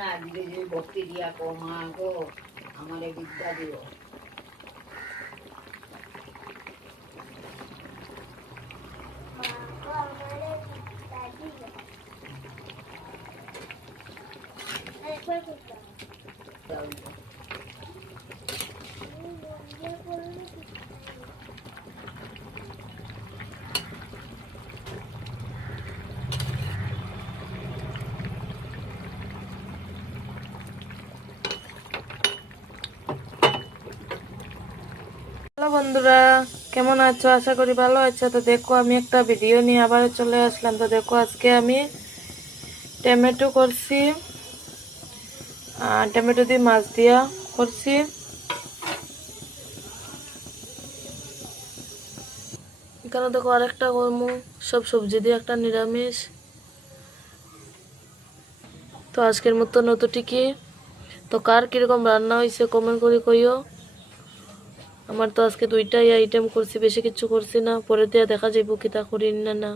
না দিদি যদি ভক্তি দিয়া কো মা গো আমারে বিদ্যা দিও। হ্যালো বন্ধুরা, কেমন আছো? আশা করি ভালো আছো। তো দেখো আমি একটা ভিডিও নিয়ে আবার চলে আসলাম। তো দেখো আজকে আমি টমেটো করছি, টমেটো দিয়ে মাছ দিয়া করছি। এখানে দেখো আরেকটা কর্মু, সব সবজি দিয়ে একটা নিরামিষ। তো আজকের মতো নতুটিকি। তো কার কিরকম রান্না হয়েছে কমেন্ট করে কইও। আমার তো আজকে দুইটাই আইটেম করছি, বেশি কিছু করছি না। পরে দিয়ে দেখা যাইব কিতা করি না না।